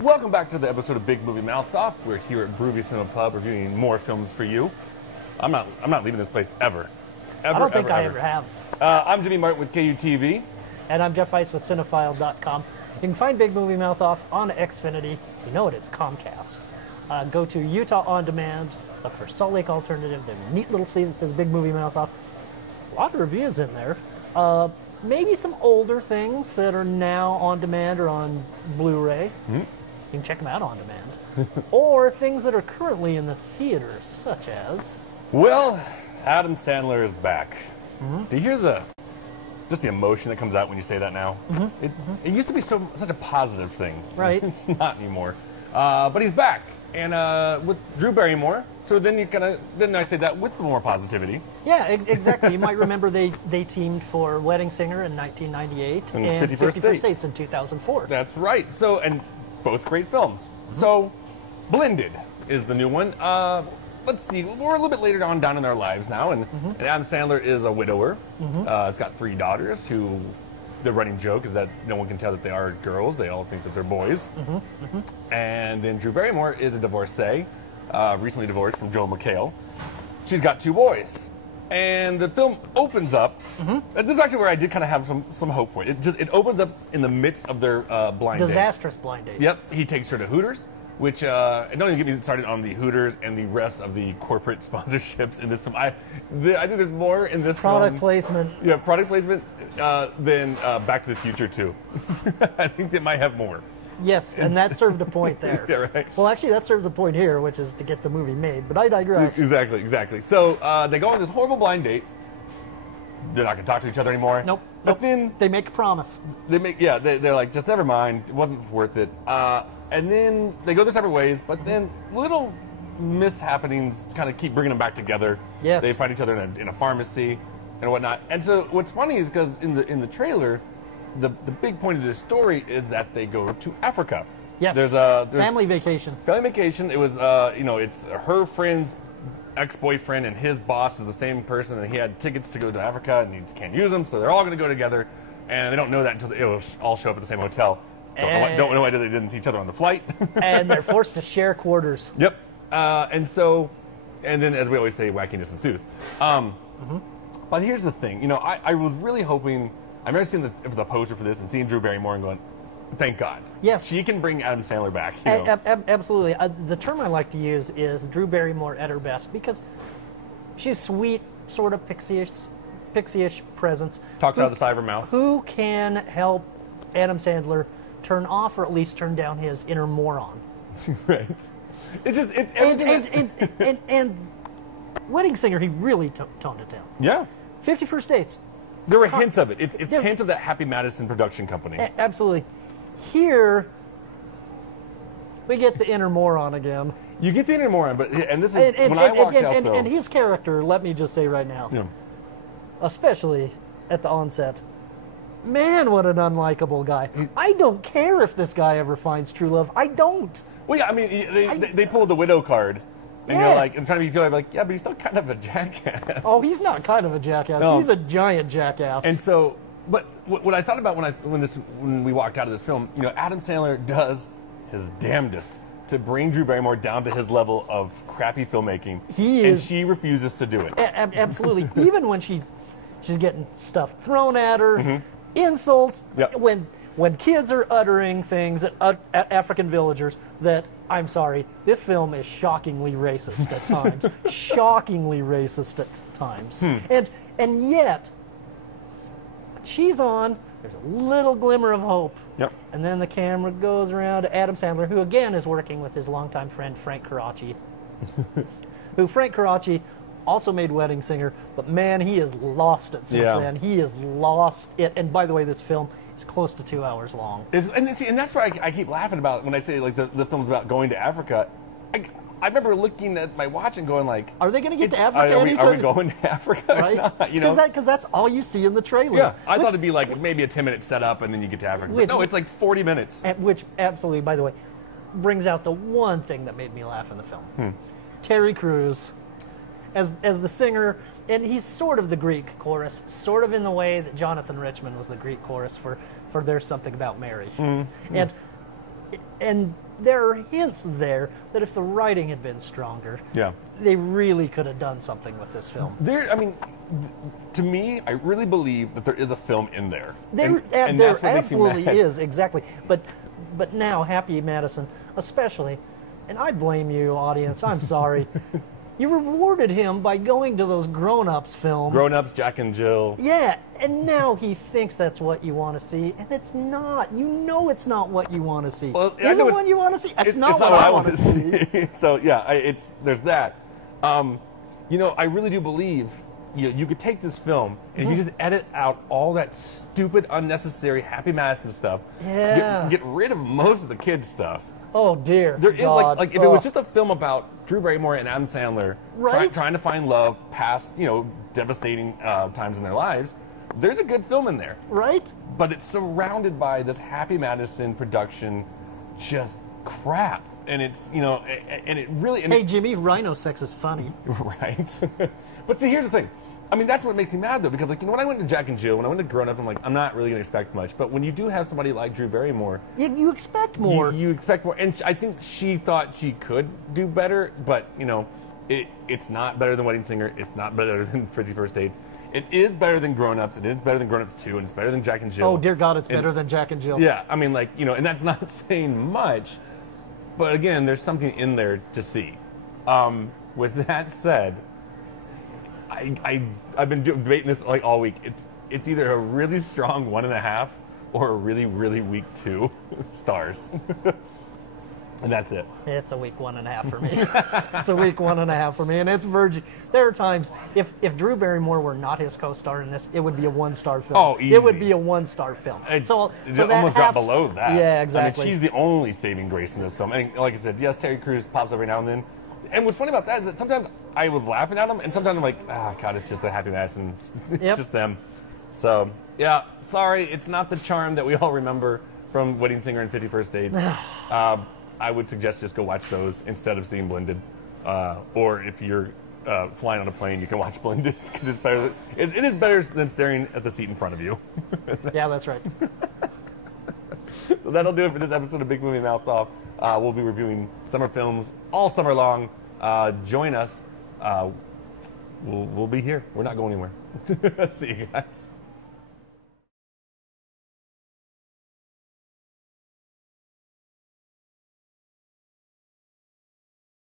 Welcome back to the episode of Big Movie Mouth Off. We're here at Groovy Cinema Pub reviewing more films for you. I'm not leaving this place ever. I don't think I ever have. I'm Jimmy Martin with KUTV. And I'm Jeff Weiss with Cinephile.com. You can find Big Movie Mouth Off on Xfinity. You know it is Comcast. Go to Utah On Demand. Look for Salt Lake Alternative. There's a neat little sleeve that says Big Movie Mouth Off. A lot of reviews in there. Maybe some older things that are now on demand or on Blu-ray. Mm-hmm. You can check them out on demand. Or things that are currently in the theaters, such as... Well, Adam Sandler is back. Mm-hmm. Do you hear just the emotion that comes out when you say that now? Mm-hmm. It used to be such a positive thing. Right. It's not anymore. But he's back. And with Drew Barrymore. So then then I say that with more positivity. Yeah, exactly. You might remember they teamed for Wedding Singer in 1998 and 51st Dates in 2004. That's right. So, and both great films. Mm-hmm. So, Blended is the new one. Let's see. We're a little bit later on down in our lives now, and Adam Sandler is a widower. Mm-hmm. He's got 3 daughters who... The running joke is that no one can tell that they are girls. They all think that they're boys. Mm-hmm. Mm-hmm. And then Drew Barrymore is a divorcee, recently divorced from Joel McHale. She's got 2 boys. And the film opens up. Mm-hmm. This is actually where I did kind of have some hope for it. It opens up in the midst of their blind date. Disastrous blind date. Yep. He takes her to Hooters, which, don't even get me started on the Hooters and the rest of the corporate sponsorships in this film. I think there's more in this product film. Placement. Yeah, product placement than Back to the Future 2. I think they might have more. Yes, and that served a point there. Yeah, right. Well, actually, that serves a point here, which is to get the movie made, but I digress. Exactly. So they go on this horrible blind date. They're not going to talk to each other anymore. Nope. But then... They make a promise. They're like, just never mind. It wasn't worth it. And then they go their separate ways, but then little mishappenings kind of keep bringing them back together. Yes. They find each other in a pharmacy and whatnot. And so what's funny is because in the trailer, the big point of this story is that they go to Africa. Yes. There's family vacation. Family vacation. It was it's her friend's ex-boyfriend and his boss is the same person, and he had tickets to go to Africa and he can't use them, so they're all going to go together, and they don't know that until they all show up at the same hotel. Don't know why they didn't see each other on the flight. And they're forced to share quarters. Yep. And then as we always say, wackiness ensues. But here's the thing. I was really hoping... I remember seeing the poster for this and seeing Drew Barrymore and going, thank God. Yes. She can bring Adam Sandler back. Absolutely. The term I like to use is Drew Barrymore at her best, because she's sweet, sort of pixie-ish presence. Talks out of the side of her mouth. Who can help Adam Sandler turn off or at least turn down his inner moron? Right. It's everything. And Wedding Singer, he really toned it down. Yeah. 51st Dates. There were hints of it. It's hints of that Happy Madison production company. Absolutely. Here, we get the inner moron again. You get the inner moron, when I walked out, though... And his character, let me just say right now, especially at the onset, man, what an unlikable guy. I don't care if this guy ever finds true love. I don't. Well, yeah, I mean, they pulled the widow card. And you're like, I'm trying to feel like, yeah, but he's still kind of a jackass. Oh, he's not kind of a jackass. No. He's a giant jackass. And so, but what I thought about when we walked out of this film, Adam Sandler does his damnedest to bring Drew Barrymore down to his level of crappy filmmaking. And she refuses to do it. Absolutely. Even when she's getting stuff thrown at her, insults, when kids are uttering things at African villagers that, I'm sorry, this film is shockingly racist at times. Shockingly racist at times. And yet, she's on, there's a little glimmer of hope. Yep. And then the camera goes around to Adam Sandler, who again is working with his longtime friend Frank Karachi. Frank Karachi also made Wedding Singer, but man, he has lost it since then. He has lost it. And by the way, this film is close to 2 hours long. And that's why I keep laughing about when I say like the film's about going to Africa. I remember looking at my watch and going like, are they going to get to Africa? Are we going to Africa? Right? Because that's all you see in the trailer. Yeah, I thought it'd be like maybe a 10-minute setup and then you get to Africa. But no, it's like 40 minutes. Which absolutely, by the way, brings out the one thing that made me laugh in the film. Terry Crews as the singer, and he's sort of the Greek chorus, sort of in the way that Jonathan Richman was the Greek chorus for There's Something About Mary. And And there are hints there that if the writing had been stronger, Yeah. they really could have done something with this film. I mean, to me, I really believe that there is a film in there. There and that's what makes me absolutely mad. is, exactly. But now, Happy Madison, especially, and I blame you, audience, I'm sorry. You rewarded him by going to those grown-ups films. Grown-ups, Jack and Jill. Yeah, and now he thinks that's what you want to see, and it's not. You know it's not what you want to see. Well, is it what you want to see? It's not what I want to see. So yeah, there's that. You know, I really do believe you could take this film and you just edit out all that stupid, unnecessary Happy Madison stuff. Yeah. Get rid of most of the kids stuff. Oh dear. There is God. like if it was just a film about Drew Barrymore and Adam Sandler Right. trying to find love past devastating times in their lives, there's a good film in there. Right? But it's surrounded by this Happy Madison production, just crap, and it's and it really. And Hey Jimmy, rhino sex is funny. right? But see, here's the thing. I mean, that's what makes me mad, though, because when I went to Jack and Jill, when I went to Grown Up, I'm like, I'm not really going to expect much. But when you do have somebody like Drew Barrymore, You expect more. you expect more. And I think she thought she could do better, but, it's not better than Wedding Singer. It's not better than 50 First Dates. It is better than Grown Ups. It is better than Grown Ups 2, and it's better than Jack and Jill. Oh dear God, it's better than Jack and Jill. Yeah, I mean, and that's not saying much, but again, there's something in there to see. With that said, I've been debating this all week. It's either a really strong 1.5 or a really, really weak 2 stars. And that's it. It's a weak 1.5 for me. It's a weak 1.5 for me, and it's virgin. There are times if Drew Barrymore were not his co-star in this, it would be a 1-star film. Oh, easy. It would be a 1-star film. It that almost got below that. Yeah, exactly. I mean, she's the only saving grace in this film. And like I said, yes, Terry Crews pops every now and then. And what's funny about that is that sometimes I was laughing at him, and sometimes I'm like, God, it's just a Happy Madison. It's just them. So, yeah, sorry, it's not the charm that we all remember from Wedding Singer and 50 First Dates. I would suggest just go watch those instead of seeing Blended. Or if you're flying on a plane, you can watch Blended. It's better. It is better than staring at the seat in front of you. Yeah, that's right. So that'll do it for this episode of Big Movie Mouth Off. We'll be reviewing summer films all summer long. Join us. We'll be here. We're not going anywhere. See you guys.